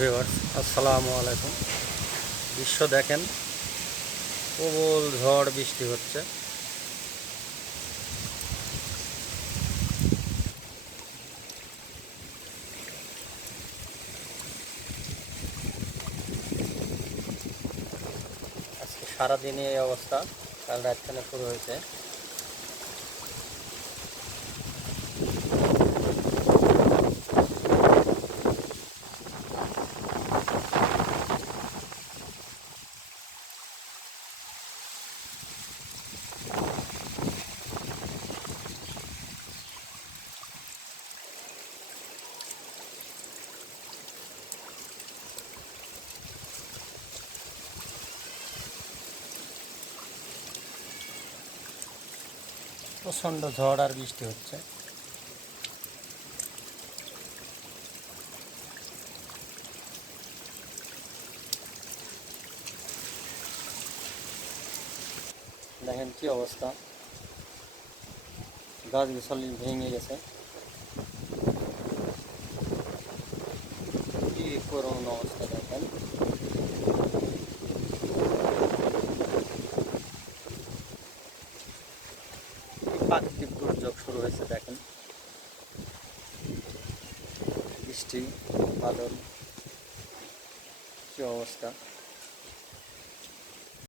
Viewers আসসালামু আলাইকুম। দৃশ্য দেখেন, প্রবল ঝড় বৃষ্টি হচ্ছে। আজকে সারাদিনই এই অবস্থা, কাল রাত থেকে শুরু হয়েছে। প্রচণ্ড ঝড় আর বৃষ্টি হচ্ছে। দেখেন কি অবস্থা, গাছ গাছালি ভেঙে গেছে। কি করুণ অবস্থা দেখেন। প্রাকৃতিক দুর্যোগ শুরু হয়েছে দেখেন, বৃষ্টি বাদল, কি অবস্থা।